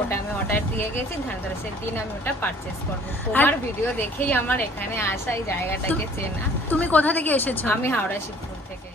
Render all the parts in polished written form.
ওটা আমি অর্ডার দিয়ে গেছি, ধনতেরাসের দিন আমি ওটা পারচেস করব। তোমার ভিডিও দেখেই আমার এখানে আসা, এই জায়গাটাকে চেনা। তুমি কোথা থেকে এসেছো? আমি হাওড়া শিবপুর থেকে।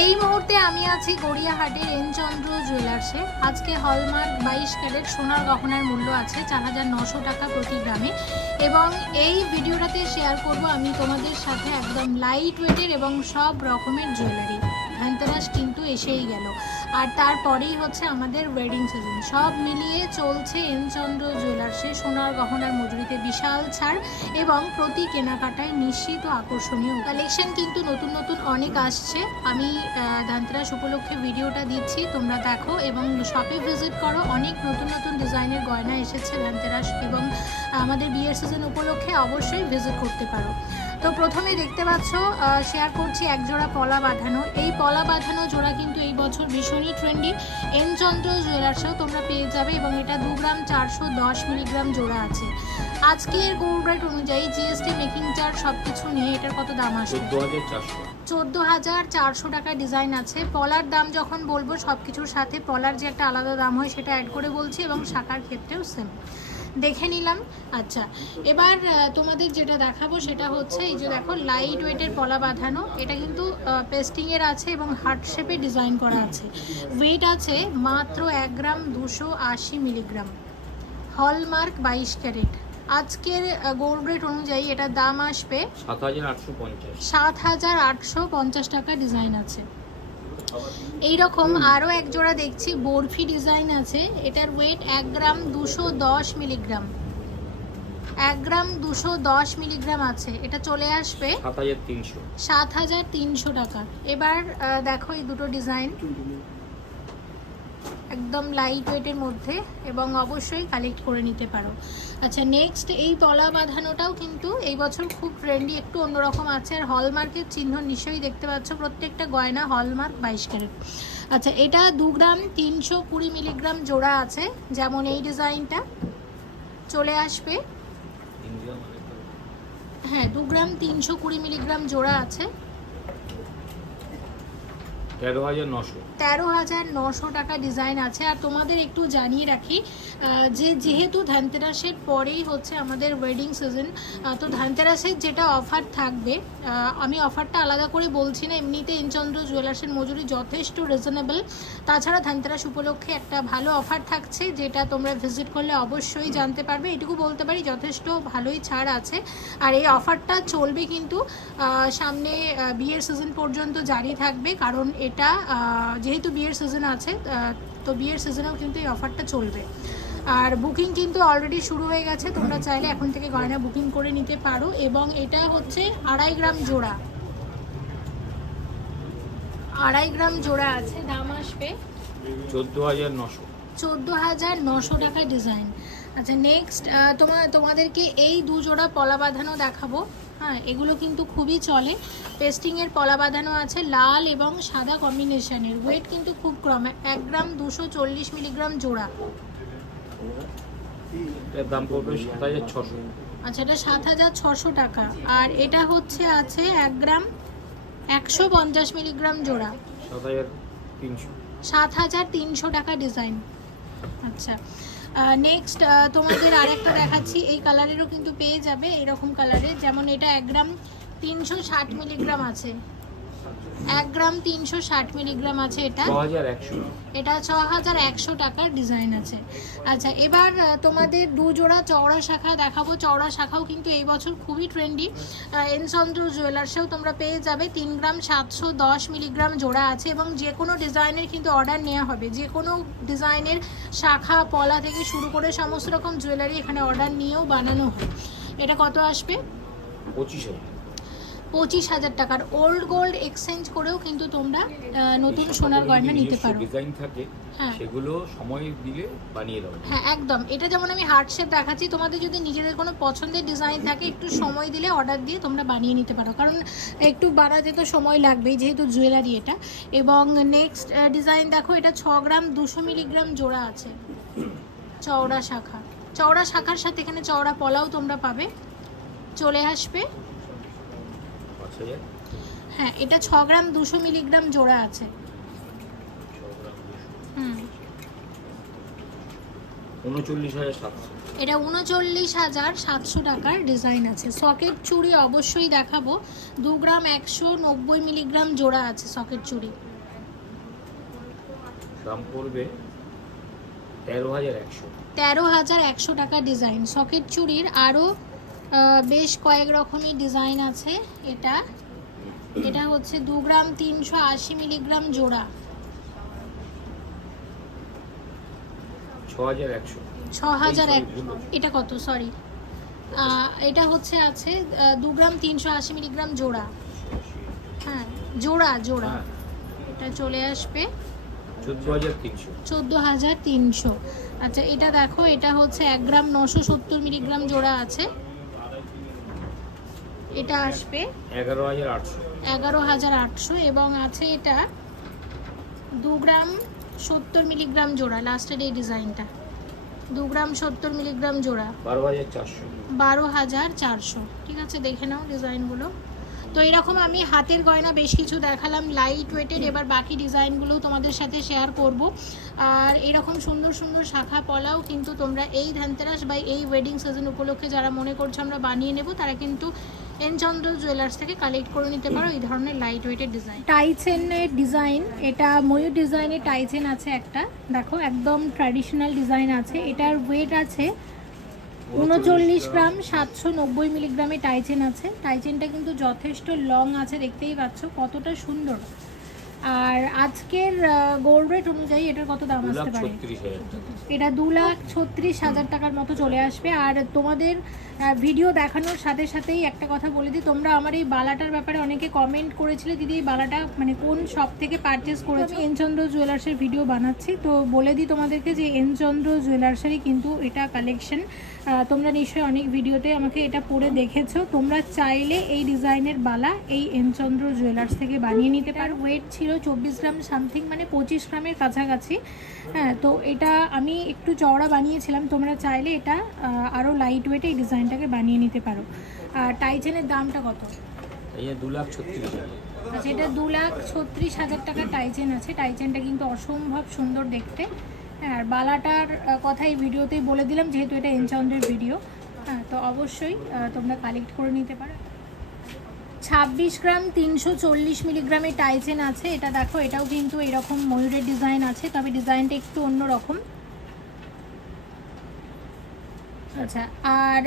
এই মুহূর্তে আমি আছি গড়িয়াহাটের এনচন্দ্র জুয়েলার্সে। আজকে হলমার্ক 22 ক্যারেট সোনার গহনার মূল্য আছে 4900 টাকা প্রতি গ্রামে, এবং এই ভিডিওটাতে শেয়ার করব আমি তোমাদের সাথে একদম লাইট ওয়েটের এবং সব রকমের জুয়েলারি। ধনতেরাস কিন্তু এসেই গেল, আর তারপরেই হচ্ছে আমাদের ওয়েডিং সিজন। সব মিলিয়ে চলছে এনচন্দ্র জুয়েলার্সে সোনার গহনার মজুরিতে বিশাল ছাড়, এবং প্রতি কেনাকাটায় নিশ্চিত ও আকর্ষণীয় কালেকশন কিন্তু নতুন নতুন অনেক আসছে। আমি ধনতেরাস উপলক্ষে ভিডিওটা দিচ্ছি, তোমরা দেখো এবং শপে ভিজিট করো। অনেক নতুন নতুন ডিজাইনের গয়না এসেছে ধনতেরাস এবং আমাদের বিয়ের সিজন উপলক্ষে, অবশ্যই ভিজিট করতে পারো। তো প্রথমে দেখতে পাচ্ছ শেয়ার করছি একজোড়া পলা বাঁধানো। এই পলা বাঁধানো জোড়া কিন্তু এই বছর ভীষণই ট্রেন্ডি, এনচন্দ্র জুয়েলার্সেও তোমরা পেয়ে যাবে, এবং এটা 2 গ্রাম 410 মিলিগ্রাম জোড়া আছে। আজকের গোল্ড রেট অনুযায়ী জিএসটি মেকিং চার্জ সব কিছু নিয়ে এটার কত দাম আসবে? 14,400 টাকা ডিজাইন আছে। পলার দাম যখন বলবো সব কিছুর সাথে পলার যে একটা আলাদা দাম হয় সেটা অ্যাড করে বলছি, এবং শাখার ক্ষেত্রেও সেম দেখে নিলাম। আচ্ছা, এবার তোমাদের যেটা দেখাবো সেটা হচ্ছে এই যে দেখো লাইট ওয়েটের পলা বাঁধানো। এটা কিন্তু পেস্টিংয়ের আছে এবং হার্ট শেপে ডিজাইন করা আছে। ওয়েট আছে মাত্র 1 গ্রাম 280 মিলিগ্রাম, হলমার্ক 22 ক্যারেট। আজকের গোল্ড রেট অনুযায়ী এটার দাম আসবে 7,850 টাকা ডিজাইন আছে। এইরকম আরও এক জোড়া দেখছি বরফি ডিজাইন আছে। এটার ওয়েট 1 গ্রাম 210 মিলিগ্রাম, 1 গ্রাম 210 মিলিগ্রাম আছে। এটা চলে আসবে 7,300 টাকা। এবার দেখো এই দুটো ডিজাইন একদম লাইট ওয়েটের মধ্যে, এবং অবশ্যই কালেক্ট করে নিতে পারো। আচ্ছা, নেক্সট এই পলা বাঁধানোটাও কিন্তু এই বছর খুব ট্রেন্ডি, একটু অন্যরকম আছে, আর হলমার্কের চিহ্ন নিশ্চয়ই দেখতে পাচ্ছ, প্রত্যেকটা গয়না হলমার্ক 22 ক্যারেট। আচ্ছা, এটা 2 গ্রাম 320 মিলিগ্রাম জোড়া আছে, যেমন এই ডিজাইনটা চলে আসবে। হ্যাঁ, 2 গ্রাম 320 মিলিগ্রাম জোড়া আছে, 13,900 টাকা ডিজাইন আছে। আর তোমাদের একটু জানিয়ে রাখি যে যেহেতু ধনতেরাসের পরেই হচ্ছে আমাদের ওয়েডিং সিজন, তো ধনতেরাসের যেটা অফার থাকবে, আমি অফারটা আলাদা করে বলছি না, এমনিতে এনচন্দ্র জুয়েলার্সের মজুরি যথেষ্ট রিজনেবল। তাছাড়া ধনতেরাস উপলক্ষে একটা ভালো অফার থাকছে, যেটা তোমরা ভিজিট করলে অবশ্যই জানতে পারবে। এটুকু বলতে পারি যথেষ্ট ভালোই ছাড় আছে, আর এই অফারটা চলবে কিন্তু সামনে বিয়ের সিজন পর্যন্ত জারি থাকবে, কারণ এটা যেহেতু বিয়ের সিজন আছে, তো বিয়ের সিজনেও কিন্তু এই অফারটা চলবে। আর বুকিং কিন্তু অলরেডি শুরু হয়ে গেছে, তোমরা চাইলে এখন থেকে গয়না বুকিং করে নিতে পারো। এবং এটা হচ্ছে 2.5 গ্রাম জোড়া, 2.5 গ্রাম জোড়া আছে, দাম আসবে 14,900 টাকা ডিজাইন। আচ্ছা, নেক্সট তোমাদেরকে এই 2 জোড়া পলা বাঁধানো দেখাবো। হ্যাঁ, এগুলো কিন্তু খুবই চলে, পেস্টিংয়ের পলা বাঁধানো আছে, লাল এবং সাদা কম্বিনেশনের। ওয়েট কিন্তু খুব কম, 1 গ্রাম 240 মিলিগ্রাম জোড়া। দাম পড়বে 7,600। আচ্ছা, এটা 7,600 টাকা। আর এটা হচ্ছে আছে 1 গ্রাম 150 মিলিগ্রাম জোড়া, 7,300 টাকা ডিজাইন। আচ্ছা, নেক্সট তোমাদের আরেকটা দেখাচ্ছি, এই কালারেরও কিন্তু পেয়ে যাবে, এরকম কালারের, যেমন এটা 1 গ্রাম 360 মিলিগ্রাম আছে, 1 গ্রাম 360 মিলিগ্রাম আছে এটা। 6100। এটা 6100 টাকার ডিজাইন আছে। আচ্ছা, এবার তোমাদের দু জোড়া চওড়া শাখা দেখাবো। চওড়া শাখাও কিন্তু এই বছর খুবই ট্রেন্ডি। এনচন্দ্র জুয়েলার্সেও তোমরা পেয়ে যাবে। 3 গ্রাম 710 মিলিগ্রাম জোড়া আছে এবং যে কোনো ডিজাইনের কিন্তু অর্ডার নেওয়া হবে। যে কোনো ডিজাইনের শাখা পলা থেকে শুরু করে সমস্ত রকম জুয়েলারি এখানে অর্ডার নিয়েও বানানো হয়। এটা কত আসবে? 25,000 টাকার। ওল্ড গোল্ড এক্সচেঞ্জ করেও কিন্তু তোমরা নতুন সোনার গয়না নিতে পারো। ডিজাইন থাকে, হ্যাঁ, সেগুলো সময় দিলে বানিয়ে দাও। হ্যাঁ একদম। এটা যেমন আমি হার্ট শেপ দেখাচ্ছি, তোমাদের যদি নিজেদের কোনো পছন্দের ডিজাইন থাকে একটু সময় দিলে অর্ডার দিয়ে তোমরা বানিয়ে নিতে পারো, কারণ একটু বানাতে তো সময় লাগবেই যেহেতু জুয়েলারি এটা। এবং নেক্সট ডিজাইন দেখো, এটা 6 গ্রাম 200 মিলিগ্রাম জোড়া আছে, চওড়া শাখা। চওড়া শাখার সাথে এখানে চওড়া পলাও তোমরা পাবে। চলে আসবে। হ্যাঁ, এটা 6 গ্রাম 200 মিলিগ্রাম জোড়া আছে। 39,700। এটা 39,700 টাকার ডিজাইন আছে। সকেট চুড়ি অবশ্যই দেখাবো। 2 গ্রাম 190 মিলিগ্রাম জোড়া আছে সকেট চুড়ি। দাম পড়বে 13,100। 13,100 টাকা ডিজাইন। সকেট চুড়ির আরও বেশ কয়েক রকমই ডিজাইন আছে। এটা হচ্ছে 2 গ্রাম 380 মিলিগ্রাম জোড়া, 6,100। 6,001। এটা কত? সরি, এটা হচ্ছে আছে 2 গ্রাম 380 মিলিগ্রাম জোড়া। হ্যাঁ, জোড়া। হ্যাঁ। এটা চলে আসবে 14,300। 14,300। আচ্ছা, এটা দেখো, এটা হচ্ছে 1 গ্রাম 970 মিলিগ্রাম জোড়া আছে। এটা আসবে 11,800। 11,800। এবং আছে এটা 2 গ্রাম 70 মিলিগ্রাম জোড়া। লাস্টের এই ডিজাইনটা 2 গ্রাম 70 মিলিগ্রাম জোড়া, 12,400। 12,400। ঠিক আছে, দেখে নাও ডিজাইনগুলো। তো এরকম আমি হাতের গয়না বেশ কিছু দেখালাম লাইট ওয়েটের। এবার বাকি ডিজাইনগুলো তোমাদের সাথে শেয়ার করব। আর এরকম সুন্দর সুন্দর শাখা পলাও কিন্তু তোমরা এই ধনতেরাস বা এই ওয়েডিং সিজন উপলক্ষে যারা মনে করছো আমরা বানিয়ে নেব, তারা কিন্তু এনচন্দ্র জুয়েলার্স থেকে কালেক্ট করে নিতে পারো এই ধরনের লাইট ওয়েটের ডিজাইন। টাইচেনের ডিজাইন, এটা ময়ূর ডিজাইনের টাইচেন আছে একটা। দেখো, একদম ট্র্যাডিশনাল ডিজাইন আছে। এটার ওয়েট আছে 39 গ্রাম 790 মিলিগ্রামের টাইচেন আছে। টাইচেনটা কিন্তু যথেষ্ট লং আছে, দেখতেই পাচ্ছ কতটা সুন্দর। আর আজকের গোল্ড রেট অনুযায়ী এটার কত দাম আসতে পারে? 2,36,000। এটা 2,36,000 টাকার মতো চলে আসবে। আর তোমাদের ভিডিও দেখানোর সাথে সাথেই একটা কথা বলে দিই, তোমরা আমার এই বালাটার ব্যাপারে অনেকে কমেন্ট করেছিলে, দিদি এই বালাটা মানে কোন শপ থেকে পারচেস করেছো। এনচন্দ্র জুয়েলার্সের ভিডিও বানাচ্ছি, তো বলে দিই তোমাদেরকে যে এনচন্দ্র জুয়েলার্সেরই কিন্তু এটা কালেকশন। তোমরা নিশ্চয়ই অনেক ভিডিওতে আমাকে এটা পরে দেখেছো। তোমরা চাইলে এই ডিজাইনের বালা এই এনচন্দ্র জুয়েলার্স থেকে বানিয়ে নিতে পারো। ওয়েট ছিল 24 গ্রাম সামথিং, মানে 25 গ্রামের কাছাকাছি। হ্যাঁ, তো এটা আমি একটু চওড়া বানিয়েছিলাম। তোমরা চাইলে এটা আরও লাইট ওয়েটে এই ডিজাইনটাকে বানিয়ে নিতে পারো। আর টাইচেনের দামটা কত? এই 2,36,000। আচ্ছা, এটা 2,36,000 টাকার টাইচেন আছে। টাইচেনটা কিন্তু অসম্ভব সুন্দর দেখতে। হ্যাঁ, আর বালাটার কথা এই ভিডিওতেই বলে দিলাম যেহেতু এটা এনচন্দ্রের ভিডিও। হ্যাঁ, তো অবশ্যই তোমরা কালেক্ট করে নিতে পারো। 26 গ্রাম 340 মিলিগ্রামের টাইচেন আছে। এটা দেখো, এটাও কিন্তু এরকম ময়ূরের ডিজাইন আছে, তবে ডিজাইনটা একটু অন্যরকম। আচ্ছা, আর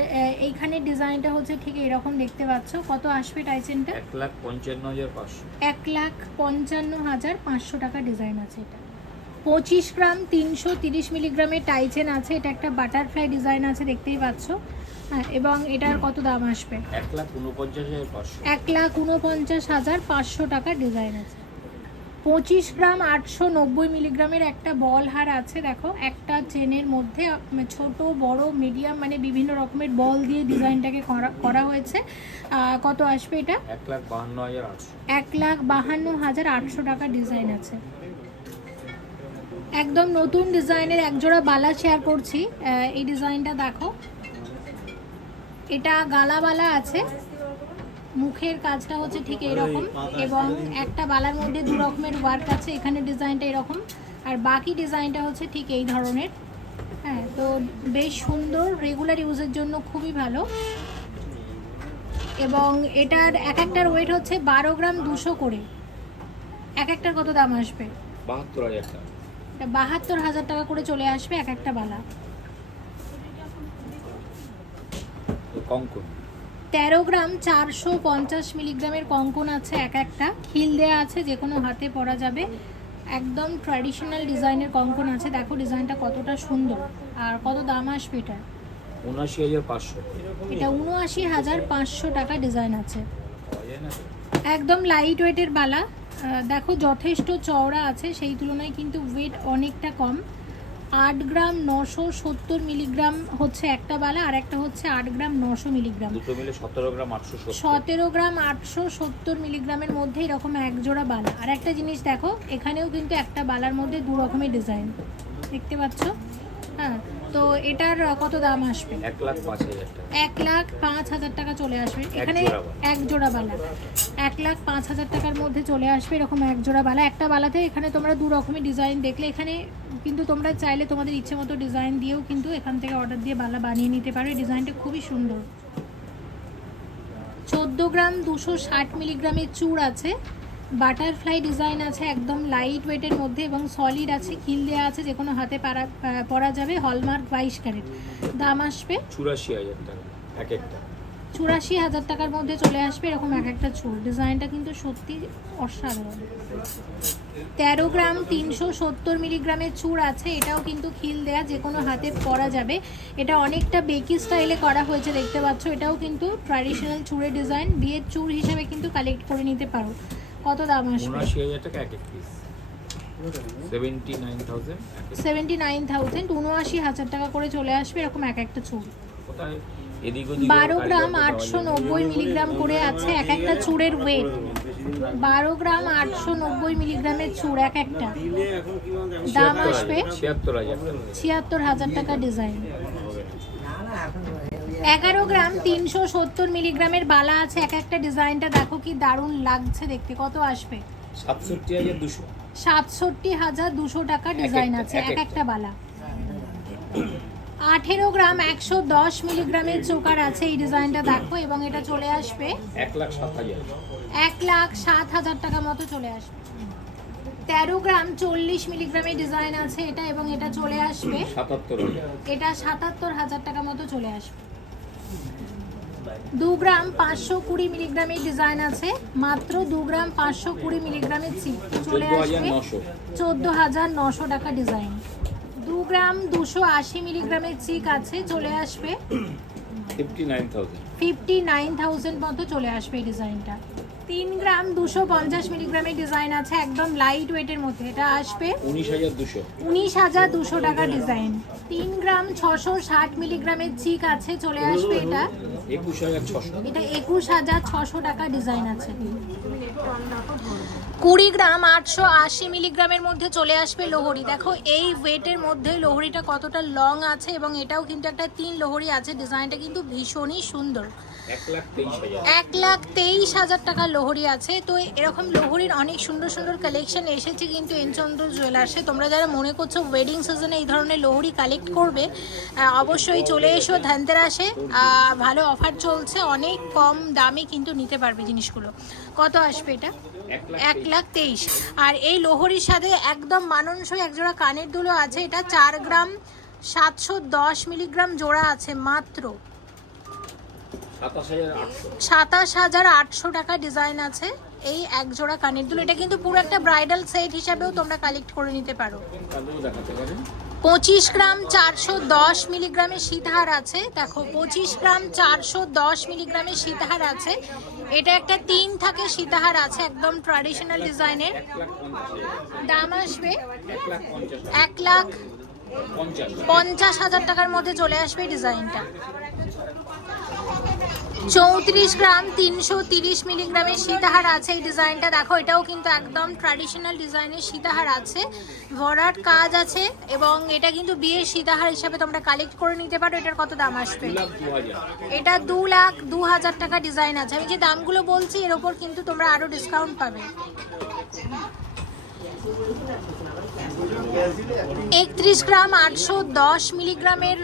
এইখানে ডিজাইনটা হচ্ছে ঠিক এরকম দেখতে পাচ্ছ। কত আসবে টাইচেনটা? 1,55,500। 1,55,500 টাকা ডিজাইন আছে এটা। 25 গ্রাম 330 মিলিগ্রামের টাইচেন আছে। এটা একটা বাটারফ্লাই ডিজাইন আছে, দেখতেই পাচ্ছ। হ্যাঁ, এবং এটার কত দাম আসবে? 1,49,500। 1,49,500 টাকা ডিজাইন আছে। 25 গ্রাম 890 মিলিগ্রামের একটা বল হার আছে। দেখো, একটা চেনের মধ্যে ছোট বড় মিডিয়াম মানে বিভিন্ন রকমের বল দিয়ে ডিজাইনটাকে করা হয়েছে। কত আসবে এটা? 1,52,800। 1,52,800 টাকা ডিজাইন আছে। একদম নতুন ডিজাইনের একজোড়া বালা শেয়ার করছি। এই ডিজাইনটা দেখো, এটা গালা বালা আছে। মুখের কাজটা হচ্ছে ঠিক এরকম এবং একটা বালার মধ্যে দু রকমের ওয়ার্ক আছে। এখানে ডিজাইনটা এরকম আর বাকি ডিজাইনটা হচ্ছে ঠিক এই ধরনের। হ্যাঁ, তো বেশ সুন্দর, রেগুলার ইউজের জন্য খুবই ভালো। এবং এটার এক একটার ওয়েট হচ্ছে 12 গ্রাম 200 করে। এক একটার কত দাম আসবে? 72,000 টাকা। এটা 72,000 টাকা করে চলে আসবে এক একটা বালা। কঙ্কন 13 গ্রাম 450 মিলিগ্রামের কঙ্কন আছে এক একটা, হিল দেয়া আছে, যে কোনো হাতে পরা যাবে, একদম ট্র্যাডিশনাল ডিজাইনের কঙ্কন আছে। দেখো ডিজাইনটা কতটা সুন্দর। আর কত দাম আসবে এটা? 79,500। এটা 79,500 টাকা ডিজাইন আছে। পাওয়া যায় না তো? একদম লাইট ওয়েটের বালা। দেখো যথেষ্ট চওড়া আছে, সেই তুলনায় কিন্তু ওয়েট অনেকটা কম। 8 গ্রাম 970 মিলিগ্রাম হচ্ছে একটা বালা, আর একটা হচ্ছে 8 গ্রাম 900 মিলিগ্রাম। দুটো মিলে 17 গ্রাম 870। 17 গ্রাম 870 মিলিগ্রামের মধ্যে এরকম এক জোড়া বালা। আর একটা জিনিস দেখো, এখানেও কিন্তু একটা বালার মধ্যে দু রকমের ডিজাইন দেখতে পাচ্ছ। হ্যাঁ, তো এটার কত দাম আসবে? 1,05,000 টাকা। 1,05,000 টাকা চলে আসবে এখানে এক জোড়া বালা। 1,05,000 টাকার মধ্যে চলে আসবে এরকম এক জোড়া বালা। একটা বালাতে এখানে তোমরা দু রকমের ডিজাইন দেখলে, এখানে কিন্তু তোমরা চাইলে তোমাদের ইচ্ছে মতো ডিজাইন দিয়েও কিন্তু এখান থেকে অর্ডার দিয়ে বালা বানিয়ে নিতে পারো। এই ডিজাইনটা খুবই সুন্দর। 14 গ্রাম 260 মিলিগ্রামের চূড় আছে, বাটারফ্লাই ডিজাইন আছে, একদম লাইট ওয়েটের মধ্যে এবং সলিড আছে, খিল দেওয়া আছে, যে কোনো হাতে পরা যাবে। Hallmark 22 carat. দাম আসবে 84,000 টাকা এক একটা। 84,000 টাকার মধ্যে চলে আসবে এরকম এক একটা চুল। ডিজাইনটা কিন্তু সত্যি অসাধারণ। 13 গ্রাম 370 মিলিগ্রামের চূড় আছে, এটাও কিন্তু খিল দেয়া, যে কোনো হাতে পরা যাবে। এটা অনেকটা বেকি স্টাইলে করা হয়েছে দেখতে পাচ্ছ। এটাও কিন্তু ট্র্যাডিশনাল চূড়ের ডিজাইন, বিয়ের চূড় হিসেবে কিন্তু কালেক্ট করে নিতে পারো। কত দাম আসবে? 79,000 টাকা এক এক পিস। 79,000। 79,000, 79,000 টাকা করে চলে আসবে এরকম এক একটা চূড়। কোথায় এদিক ওদিক 12 গ্রাম 890 মিলিগ্রাম করে আছে এক একটা চূড়ের ওয়েট। 12 গ্রাম 890 মিলিগ্রামের চূড় এক একটা। দাম আসবে 76,000 টাকা ডিজাইন। 11 গ্রাম 370 মিলিগ্রামের বালা আছে এক একটা। ডিজাইনটা দেখো কি দারুণ লাগছে দেখতে। কত আসবে? 67,200। 67,200 টাকা ডিজাইন আছে এক একটা বালা। 18 গ্রাম 110 মিলিগ্রামের চোকার আছে, এই ডিজাইনটা দেখো, এবং এটা চলে আসবে 1,07,000। 1,07,000 টাকা মতো চলে আসবে। 13 গ্রাম 40 মিলিগ্রামের ডিজাইন আছে এটা, এবং এটা চলে আসবে 77,000। এটা 77,000 টাকা মতো চলে আসবে। 2 গ্রাম 520 মিলিগ্রামের ডিজাইন আছে, মাত্র 2 গ্রাম 520 মিলিগ্রামের চিপ চলে আসবে 14,900 টাকা ডিজাইন। 2 গ্রাম 280 মিলিগ্রামের চিক আছে, চলে আসবে 59,000 মতো চলে আসবে এই ডিজাইনটা। 3 গ্রাম 250 মিলিগ্রামের ডিজাইন আছে, একদম লাইট ওয়েটের মধ্যে, এটা আসবে 19,200 টাকা ডিজাইন। 3 গ্রাম 660 মিলিগ্রামের চিক আছে, চলে আসবে এটা 21,600। এটা 21,600 টাকা ডিজাইন আছে। 20 গ্রাম 880 মিলিগ্রামের মধ্যে চলে আসবে লোহরি। দেখো এই ওয়েটের মধ্যে লোহরিটা কতটা লং আছে, এবং এটাও কিন্তু একটা 3 লোহরি আছে। ডিজাইনটা কিন্তু ভীষণই সুন্দর। 1,23,000 টাকা লোহরি আছে। তো এরকম লোহরির অনেক সুন্দর সুন্দর কালেকশন এসেছে কিন্তু এনচন্দ্র জুয়েলার্সে। তোমরা যারা মনে করছো ওয়েডিং সিজনে এই ধরনের লোহরি কালেক্ট করবে, অবশ্যই চলে এসো ধনতেরাসে। ভালো অফার চলছে, অনেক কম দামে কিন্তু নিতে পারবে জিনিসগুলো। কত আসবে এটা? 1,23,000। আর এই লোহরির সাথে একদম মানানসই একজোড়া কানের দুলও আছে। এটা 4 গ্রাম 710 মিলিগ্রাম জোড়া আছে, মাত্র 27,800 টাকা ডিজাইন আছে এই এক জোড়া কানের দুল। এটা কিন্তু পুরো একটা ব্রাইডাল সেট হিসাবেও তোমরা কালেক্ট করে নিতে পারো। 25 গ্রাম 410 মিলিগ্রামের সীতাহার আছে। দেখো 25 গ্রাম 410 মিলিগ্রামের সীতাহার আছে। এটা একটা 3 থাকে সীতাহার আছে, একদম ট্র্যাডিশনাল ডিজাইনের। দাম আসবে 1,50,000 টাকার মধ্যে চলে আসবে ডিজাইনটা। 34 গ্রাম 330 মিলিগ্রামের সীতাহার আছে এই ডিজাইনটা। দেখো এটাও কিন্তু একদম ট্র্যাডিশনাল ডিজাইনের সীতাহার আছে, ভরাট কাজ আছে, এবং এটা কিন্তু বিয়ের সীতাহার হিসাবে তোমরা কালেক্ট করে নিতে পারো। এটার কত দাম আসবে? এটা 2,02,000 টাকা ডিজাইন আছে। আমি যে দামগুলো বলছি এর ওপর কিন্তু তোমরা আরো ডিসকাউন্ট পাবে। 31 গ্রাম 810 মিলিগ্রামের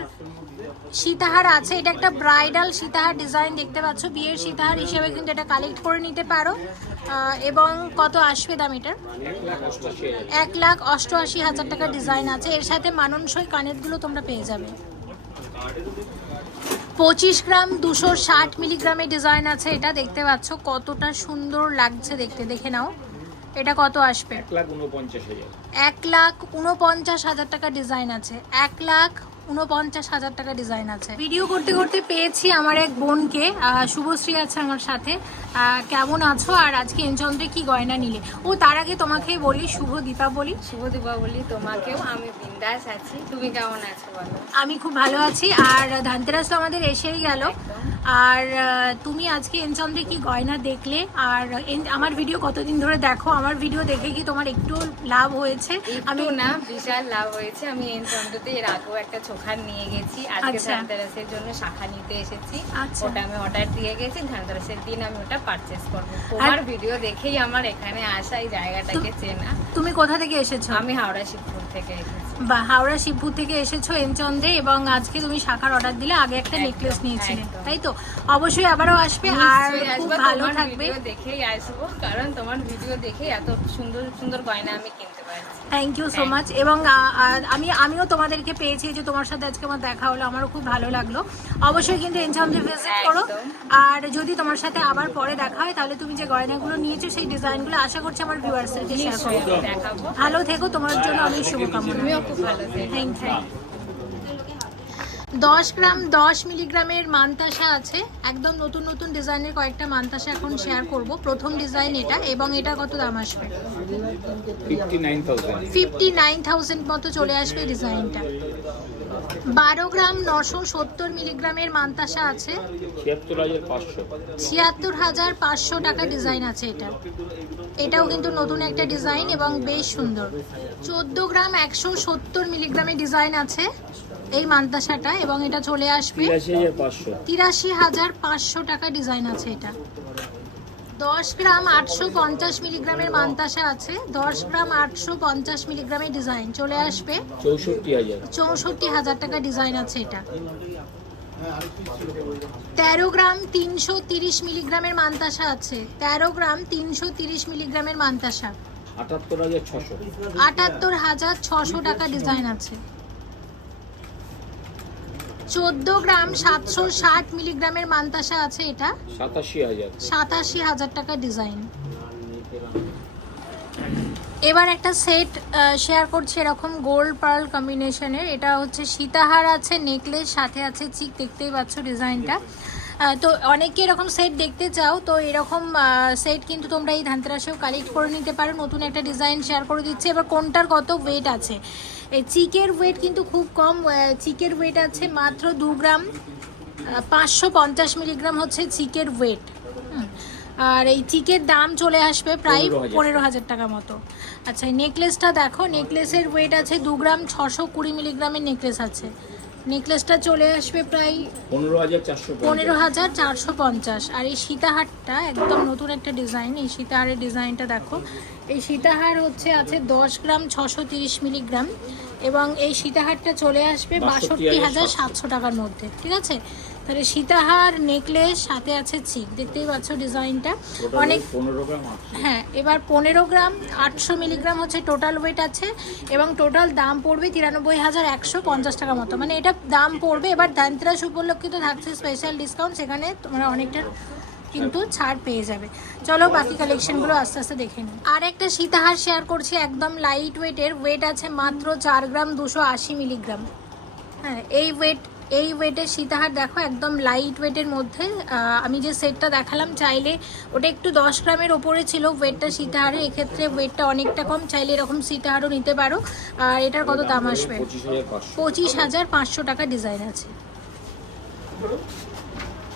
সীতাহার আছে। এটা একটা ব্রাইডাল সীতাহার ডিজাইন দেখতে পাচ্ছ, বিয়ের সীতাহার হিসেবে কিন্তু এটা কালেক্ট করে নিতে পারো। এবং কত আসবে দাম এটার? 1,88,000। 1,88,000 টাকা ডিজাইন আছে। এর সাথে মানানসই কানেরগুলো তোমরা পেয়ে যাবে। 25 গ্রাম 260 মিলিগ্রামের ডিজাইন আছে। এটা দেখতে পাচ্ছ কতটা সুন্দর লাগছে দেখতে, দেখে নাও। এটা কত আসবে? 1,49,000। 1,49,000 টাকা ডিজাইন আছে। 1,49,000 টাকা ডিজাইন আছে। ভিডিও করতে করতে পেয়েছি আমার এক বোনকে, শুভশ্রী আছে আমার সাথে। কেমন আছো? আর আজকে এনচন্দ্রে কি গয়না নিলে? ও তার আগে তোমাকে বলি শুভ দীপাবলি। শুভ দীপাবলি তোমাকেও। আমি বিন্দাস আছি, তুমি কেমন আছো বলো? আমি খুব ভালো আছি। আর ধানতেরাস তো আমাদের এসেই গেল। আর তুমি আজকে এনচন্দ্রে কি গয়না দেখলে? আর আমার ভিডিও কতদিন ধরে দেখো? আমার ভিডিও দেখে কি তোমার একটু লাভ হয়েছে? আমি না, বিশাল লাভ হয়েছে। আমি এনচন্দ্রতে এর আগেও একটা চোখার নিয়ে গেছি। আজকে আচ্ছা। ধানতেরাসের জন্য শাখা নিতে এসেছি। আচ্ছা। ওটা আমি অর্ডার দিয়ে গেছি, ধানতেরাসের দিন আমি ওটা পারচেস করবো। তোমার ভিডিও দেখেই আমার এখানে আসা, এই জায়গাটাকে চেনা। তুমি কোথা থেকে এসেছো? আমি হাওড়া শিবপুর থেকে এসেছি। বা হাওড়া শিবপুর থেকে এসেছো এনচন্দ্রে, এবং আজকে তুমি শাখার অর্ডার দিলে। আগে একটা একদম, নেকলেস নিয়েছিলে, একদম। তাই তো? অবশ্যই আবারও আসবে। আর নিশ্চয়ই খুব আসবো, ভালো তোমার থাকবে। ভিডিও দেখেই আসবো, কারণ তোমার ভিডিও দেখেই এত সুন্দর সুন্দর গয়না আমি কিনতে পারছি। Thank you so much. এবং আমিও তোমাদেরকে পেয়েছি, যে তোমার সাথে আজকে আমার দেখা হলো, আমারও খুব ভালো লাগলো। অবশ্যই কিন্তু এনচন্দ্রে ভিজিট করো। একদম। আর যদি তোমার সাথে আবার পরে দেখা হয়, তাহলে তুমি যে গয়নাগুলো নিয়েছো সেই ডিজাইনগুলো আশা করছি আমার ভিউয়ার্সদেরকে শেয়ার নিশ্চয়ই করো। আমি দেখাবো। ভালো থেকো, তোমার জন্য অনেক শুভকামনা। তুমিও খুব ভালো থেকো। Thank you. 10 গ্রাম 10 মিলিগ্রামের মানতাসা আছে। একদম নতুন নতুন ডিজাইনের কয়েকটা মানতাসা এখন শেয়ার করব। প্রথম ডিজাইন এটা, এবং এটা কত দাম আসবে? 59,000। 59,000 মতো চলে আসবে ডিজাইনটা। 12 গ্রাম 970 মিলিগ্রামের মানতাসা আছে। 76,500। 76,500 টাকা ডিজাইন আছে এটা। এটাও কিন্তু নতুন একটা ডিজাইন এবং বেশ সুন্দর। 14 গ্রাম 170 মিলিগ্রামের ডিজাইন আছে এই মানতাসাটা, এবং এটা চলে আসবে 83,500। 83,500 টাকা ডিজাইন আছে এটা। 10 গ্রাম 850 মিলিগ্রামের মানতাসা আছে। 10 গ্রাম 850 মিলিগ্রামের ডিজাইন চলে আসবে 64,000। 64,000 টাকা ডিজাইন আছে এটা। 13 গ্রাম 330 মিলিগ্রামের মানতাসা আছে। 13 গ্রাম 330 মিলিগ্রামের মানতাসা 78,600। 78,600 টাকা ডিজাইন আছে। 14 গ্রাম 760 মিলিগ্রামের মানতাসা আছে এটা। 87,000। 87,000 টাকা ডিজাইন। এবার একটা সেট শেয়ার করছি, এরকম গোল্ড পার্ল কম্বিনেশনের। এটা হচ্ছে সীতাহার আছে, নেকলেস, সাথে আছে চিক। দেখতেই পাচ্ছ ডিজাইনটা। তো অনেকে এরকম সেট দেখতে চাও, তো এরকম সেট কিন্তু তোমরা এই ধানতেরাসেও কালেক্ট করে নিতে পারো। নতুন একটা ডিজাইন শেয়ার করে দিচ্ছে। এবার কোনটার কত ওয়েট আছে? এই চিকের ওয়েট কিন্তু খুব কম। চিকের ওয়েট আছে মাত্র 2 গ্রাম 550 মিলিগ্রাম হচ্ছে চিকের ওয়েট। আর এই চিকের দাম চলে আসবে প্রায় 15,000 টাকা মতো। আচ্ছা, এই নেকলেসটা দেখো। নেকলেসের ওয়েট আছে 2 গ্রাম 620 মিলিগ্রামের নেকলেস আছে। নেকলেসটা চলে আসবে প্রায় 15,450। 15,450। আর এই সীতাহারটা একদম নতুন একটা ডিজাইন। এই সীতাহারের ডিজাইনটা দেখো। এই সীতাহার আছে 10 গ্রাম 630 মিলিগ্রাম, এবং এই সীতাহারটা চলে আসবে 62,700 টাকার মধ্যে। ঠিক আছে? তাহলে সীতাহার, নেকলেস, সাথে আছে চিক। দেখতেই পাচ্ছ ডিজাইনটা অনেক। 15 গ্রাম। হ্যাঁ, এবার 15 গ্রাম 800 মিলিগ্রাম হচ্ছে টোটাল ওয়েট আছে, এবং টোটাল দাম পড়বে 93,150 টাকা মতো। মানে এটা দাম পড়বে। এবার ধানতেরাস উপলক্ষে তো থাকছে স্পেশাল ডিসকাউন্ট, সেখানে তোমরা অনেকটা কিন্তু ছাড় পেয়ে যাবে। চলো বাকি কালেকশনগুলো আস্তে আস্তে দেখে নিই। আর একটা সীতাহার শেয়ার করছি, একদম লাইট ওয়েটের। ওয়েট আছে মাত্র 4 গ্রাম 280 মিলিগ্রাম। হ্যাঁ, এই ওয়েটের সীতাহার দেখো, একদম লাইট ওয়েটের মধ্যে। আমি যে সেটটা দেখালাম, চাইলে ওটা একটু 10 গ্রামের ওপরে ছিল ওয়েটটা সীতাহারের। এক্ষেত্রে ওয়েটটা অনেকটা কম, চাইলে এরকম সীতাহারও নিতে পারো। আর এটার কত দাম আসবে? 25,500 টাকা ডিজাইন আছে।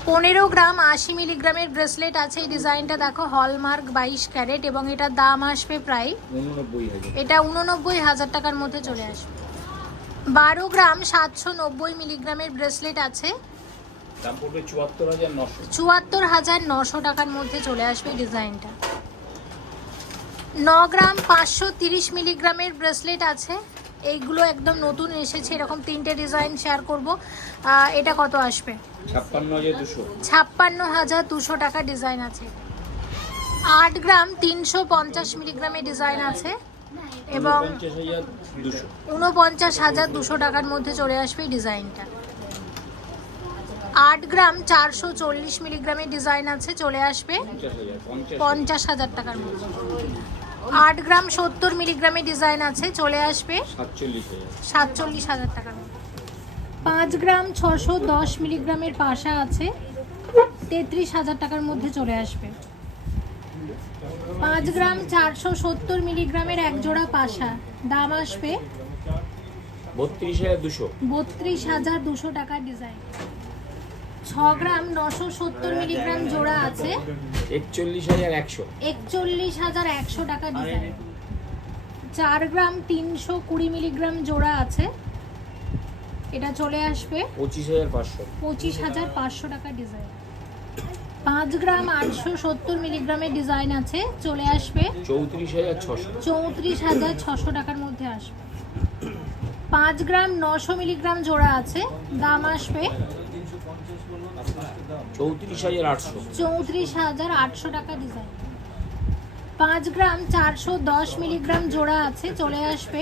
15 গ্রাম 80 মিলিগ্রামের ব্রেসলেট আছে। এই ডিজাইনটা দেখো, হলমার্ক 22 ক্যারেট, এবং এটার দাম আসবে প্রায় 89,000। এটা 89,000 টাকার মধ্যে চলে আসবে। 12 গ্রাম 790 মিলিগ্রামের ব্রেসলেট আছে। দাম পড়বে 74,900। 74,900 টাকার মধ্যে চলে আসবে এই ডিজাইনটা। 9 গ্রাম 530 মিলিগ্রামের ব্রেসলেট আছে। এইগুলো একদম নতুন এসেছে। এরকম 3টে ডিজাইন শেয়ার করব। এটা কত আসবে? 56,200। 56,200 টাকা ডিজাইন আছে। 8 গ্রাম 350 মিলিগ্রামের ডিজাইন আছে এবং 49,200 49,200 টাকার মধ্যে চলে আসবে এই ডিজাইনটা। 8 গ্রাম 440 মিলিগ্রামের ডিজাইন আছে, চলে আসবে 50,000 টাকার মধ্যে। 8 গ্রাম 70 মিলিগ্রামের ডিজাইন আছে, চলে আসবে 47,000 টাকার মধ্যে। 5 গ্রাম 610 মিলিগ্রামের পাশা আছে, 33,000 টাকার মধ্যে চলে আসবে। 5 গ্রাম 470 মিলিগ্রামের এক জোড়া পাশা, দাম আসবে 32,200 টাকার ডিজাইন। 6 গ্রাম 970 মিলিগ্রাম জোড়া আছে, 41,100 টাকা ডিজাইন। 4 গ্রাম 320 মিলিগ্রাম জোড়া আছে, এটা চলে আসবে 25,500 টাকা ডিজাইন। 5 গ্রাম 870 মিলিগ্রামের ডিজাইন আছে, চলে আসবে 34,600 টাকার মধ্যে আসবে। 5 গ্রাম 900 মিলিগ্রাম জোড়া আছে, দাম আসবে 34,800 টাকা ডিজাইন। 5 গ্রাম 410 মিলিগ্রাম জোড়া আছে, চলে আসবে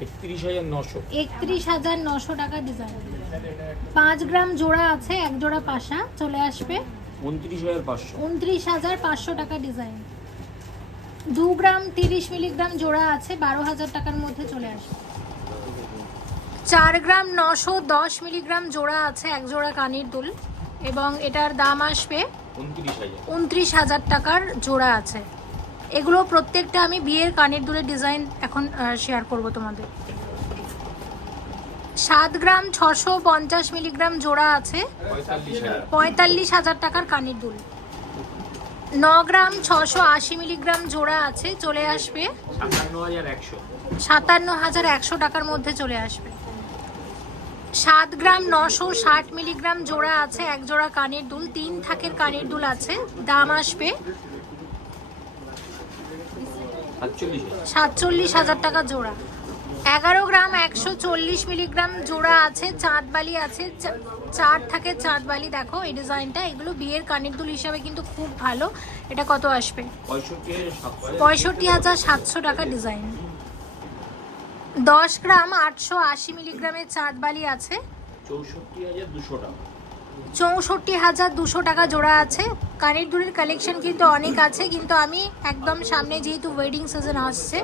31,900 টাকা ডিজাইন। 5 গ্রাম জোড়া আছে, এক জোড়া পাশা, চলে আসবে 29,500 টাকা ডিজাইন। 2 গ্রাম 30 মিলিগ্রাম জোড়া আছে, 12,000 টাকার মধ্যে চলে আসবে। 4 গ্রাম 910 মিলিগ্রাম জোড়া আছে, এক জোড়া কানের দুল, এবং এটার দাম আসবে 29,000 টাকার জোড়া আছে। এগুলো প্রত্যেকটা আমি বিয়ের কানের দুলের ডিজাইন এখন শেয়ার করব তোমাদের। 7 গ্রাম 650 মিলিগ্রাম জোড়া আছে, 45,000 টাকার কানের দুল। 9 গ্রাম 680 মিলিগ্রাম জোড়া আছে, চলে আসবে 57,100 টাকার মধ্যে চলে আসবে। 7 গ্রাম 960 মিলিগ্রাম জোড়া আছে, এক জোড়া কানের দুল, 3 থাকের কানের দুল আছে, দাম আসবে 47,000 টাকা জোড়া। 11 গ্রাম 140 মিলিগ্রাম জোড়া আছে, চাঁদবালি আছে, 4 থাকে চাঁদবালি। দেখো এই ডিজাইনটা, এগুলো বিয়ের কানের দুল হিসাবে কিন্তু খুব ভালো। এটা কত আসবে? 65,700 টাকা ডিজাইন। 10 গ্রাম 880 মিলিগ্রামের চাঁদবালি আছে, 64,200 টাকা জোড়া আছে। কানের দুলের কালেকশন কিন্তু অনেক আছে, কিন্তু আমি একদম সামনে যেহেতু ওয়েডিং সিজন আসছে,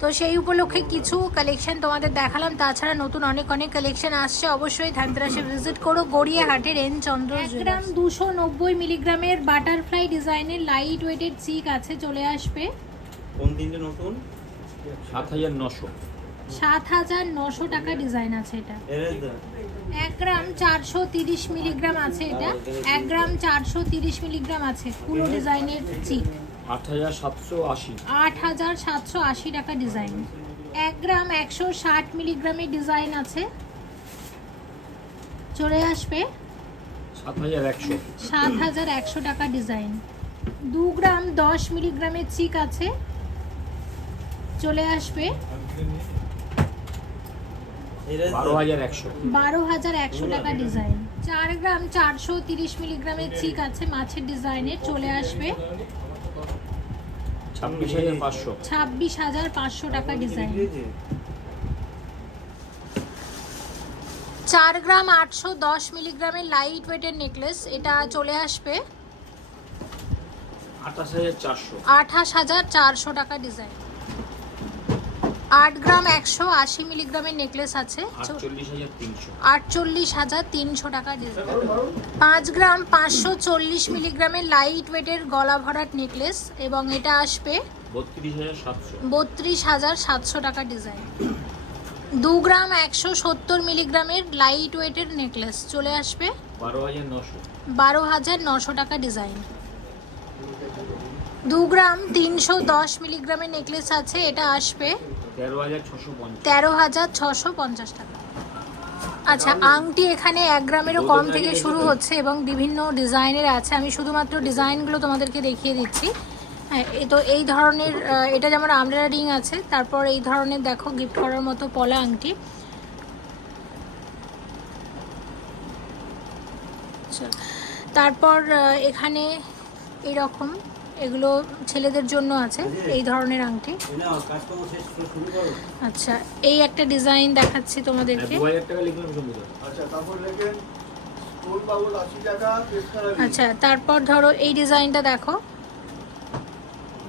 তো সেই উপলক্ষে কিছু কালেকশন তোমাদের দেখালাম। তাছাড়া নতুন অনেক কালেকশন আসছে, অবশ্যই ধানতেরাসে ভিজিট করো গড়িয়াহাটের এন চন্দ্র। 1 গ্রাম 290 মিলিগ্রামের বাটারফ্লাই ডিজাইনের লাইট ওয়েটেড চিক আছে, চলে আসবে কোন দিনটা নতুন 7,900 টাকা ডিজাইন আছে এটা। 1 গ্রাম 430 মিলিগ্রাম আছে এটা, 1 গ্রাম 430 মিলিগ্রাম আছে, পুরো ডিজাইনের চিক 8,780 টাকা ডিজাইন। 1 গ্রাম 160 মিলিগ্রামের ডিজাইন আছে, চলে আসবে 7,100 টাকা ডিজাইন। 2 গ্রাম 10 মিলিগ্রামের চিক আছে, চলে আসবে 12,100 টাকা ডিজাইন। 4 গ্রাম 430 মিলিগ্রামের চিক আছে মাছের ডিজাইনের, চলে আসবে 26,500 টাকা ডিজাইন। 4 গ্রাম 810 মিলিগ্রামের লাইট ওয়েটের নেকলেস, এটা চলে আসবে 28,400 টাকা ডিজাইন। 8 গ্রাম 180 মিলিগ্রামের নেকলেস আছে, 48,300 টাকা ডিজাইন। 5 গ্রাম 540 মিলিগ্রামের লাইট ওয়েটের গলা ভরাট নেকলেস, এবং এটা আসবে 32,700 টাকা ডিজাইন। 2 গ্রাম 170 মিলিগ্রামের লাইট ওয়েটের নেকলেস, চলে আসবে 12,900 টাকা ডিজাইন। 2 গ্রাম 310 মিলিগ্রামের নেকলেস আছে, এটা আসবে 13,650 টাকা। আচ্ছা, আংটি এখানে 1 গ্রামেরও কম থেকে শুরু হচ্ছে এবং বিভিন্ন ডিজাইনের আছে। আমি শুধুমাত্র ডিজাইনগুলো তোমাদেরকে দেখিয়ে দিচ্ছি। হ্যাঁ, তো এই ধরনের, এটা যেমন আমব্রেলা রিং আছে, তারপর এই ধরনের দেখো গিফট করার মতো পলা আংটি। তারপর এখানে এরকম এগুলো ছেলেদের জন্য আছে এই ধরনের আংটি। আচ্ছা, এই একটা ডিজাইন দেখাচ্ছি তোমাদেরকে। 2000 টাকা লিখলাম সুন্দর। আচ্ছা তারপর লেখেন স্টোন বাবুল 80 টাকা পেস্কারা। আচ্ছা, তারপর ধরো এই ডিজাইনটা দেখো।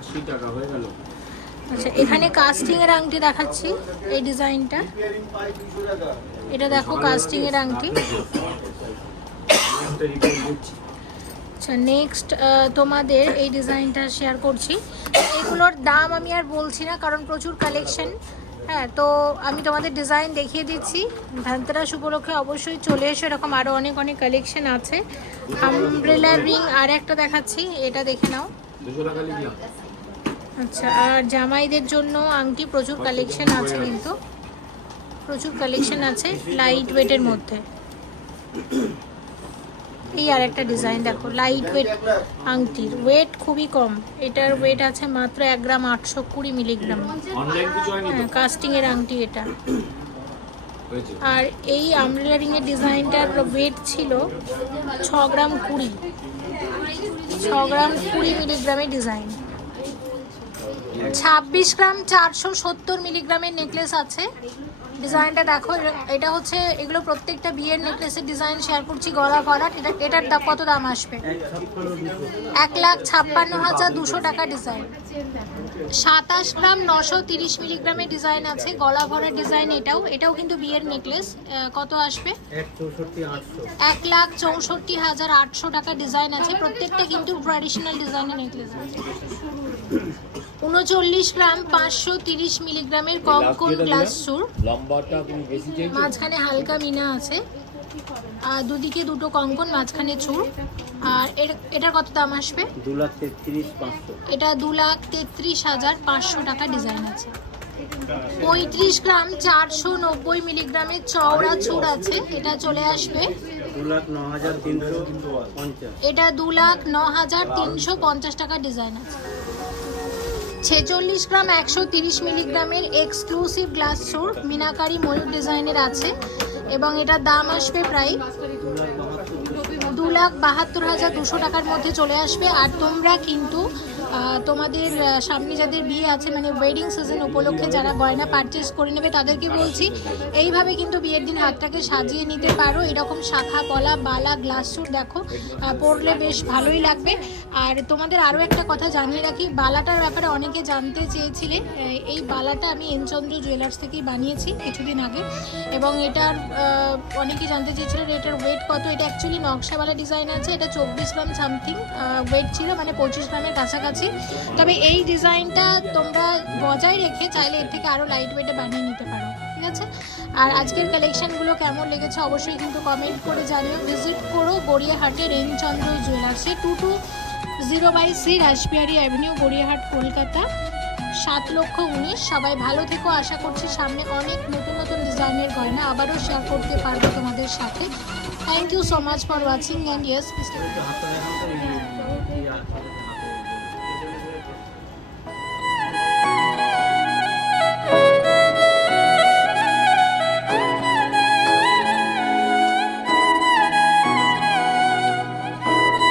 80 টাকা হয়ে গেল। আচ্ছা, এখানে কাস্টিং এর আংটি দেখাচ্ছি, এই ডিজাইনটা। রিপেয়ারিং পাই 200 টাকা। এটা দেখো কাস্টিং এর আংটি। একটা রিপোর্ট দিচ্ছি। আচ্ছা, নেক্সট তোমাদের এই ডিজাইনটা শেয়ার করছি। এগুলোর দাম আমি আর বলছি না কারণ প্রচুর কালেকশন। হ্যাঁ, তো আমি তোমাদের ডিজাইন দেখিয়ে দিচ্ছি। ধনতেরাস উপলক্ষে অবশ্যই চলে এসো, এরকম আরও অনেক অনেক কালেকশন আছে। আমব্রেলা রিং আর একটা দেখাচ্ছি, এটা দেখে নাও। 200 টাকা লিখলাম। আচ্ছা, আর জামাইদের জন্য আংটি প্রচুর কালেকশন আছে, কিন্তু প্রচুর কালেকশন আছে লাইট ওয়েটের মধ্যে। এই আর একটা ডিজাইন দেখো, লাইট ওয়েট আংটির, ওয়েট খুবই কম। এটার ওয়েট আছে মাত্র 1 গ্রাম 820 মিলিগ্রাম। অনলাইন কিছু হয়নি তো? হ্যাঁ, কাস্টিং এর আংটি এটা। হয়েছে। আর এই আমব্রেলা রিং এর ডিজাইনটার ওয়েট ছিল 6 গ্রাম 20, 6 গ্রাম 20 মিলিগ্রামের ডিজাইন। 26 গ্রাম 470 মিলিগ্রামের নেকলেস আছে। ডিজাইনটা দেখো, এটা হচ্ছে, এগুলো প্রত্যেকটা বিয়ের নেকলেসের ডিজাইন শেয়ার করছি। গলা ভরাট। এটার কত দাম আসবে? 1,56,200 টাকা ডিজাইন। 27 গ্রাম 930 মিলিগ্রামের ডিজাইন আছে, গলা ভরার ডিজাইন। এটাও কিন্তু বিয়ের নেকলেস। কত আসবে? 1,64,800 টাকা ডিজাইন আছে। প্রত্যেকটা কিন্তু ট্র্যাডিশনাল ডিজাইনের নেকলেস আছে। 39 গ্রাম 530 মিলিগ্রামের কঙ্কন গ্লাস চুর। লম্বাটা তুমি বেশি চাইছো? মাঝখানে হালকা মিনা আছে, আর দুদিকে দুটো কঙ্কন, মাঝখানে চুর। আর এটার কত দাম আসবে? 2,33,500। এটা 2,33,500 টাকা ডিজাইন আছে। 35 গ্রাম 490 মিলিগ্রামের চওড়া চুর আছে, এটা চলে আসবে 2,09,350। এটা 2,09,350 টাকা ডিজাইন আছে। 46 গ্রাম 130 মিলিগ্রামের এক্সক্লুসিভ গ্লাস চুর, মিনাকারি ময়ূর ডিজাইনের আছে, এবং এটার দাম আসবে প্রায় 2,72,200 টাকার মধ্যে চলে আসবে। আর তোমরা কিন্তু তোমাদের সামনে যাদের বিয়ে আছে, মানে ওয়েডিং সিজন উপলক্ষে যারা গয়না পারচেস করে নেবে, তাদেরকে বলছি এইভাবে কিন্তু বিয়ের দিন হাতটাকে সাজিয়ে নিতে পারো। এরকম শাখা পলা বালা গ্লাস চুর দেখো, পরলে বেশ ভালোই লাগবে। আর তোমাদের আরও একটা কথা জানিয়ে রাখি, বালাটার ব্যাপারে অনেকে জানতে চেয়েছিলে। এই বালাটা আমি এনচন্দ্র জুয়েলার্স থেকেই বানিয়েছি কিছুদিন আগে, এবং এটার অনেকে জানতে চেয়েছিল এটার ওয়েট কত। এটা অ্যাকচুয়ালি নকশাওয়ালা ডিজাইন আছে। এটা 24 গ্রাম সামথিং ওয়েট ছিল, মানে 25 গ্রামের কাছাকাছি। তবে এই ডিজাইনটা তোমরা বজায় রেখে চাইলে এর থেকে আরও লাইট ওয়েটে বানিয়ে নিতে পারো, ঠিক আছে? আর আজকের কালেকশনগুলো কেমন লেগেছে অবশ্যই কিন্তু কমেন্ট করে জানিও। ভিজিট করো গড়িয়াহাটের রেনচন্দ্র জুয়েলার্সে, 220/C রাসবিহারী অ্যাভিনিউ, গড়িয়াহাট, কলকাতা, 7,19,000। সবাই ভালো থেকো, আশা করছি সামনে অনেক নতুন নতুন ডিজাইনের গয়না আবারও শেয়ার করতে পারবো তোমাদের সাথে। Thank you so much for watching and yes.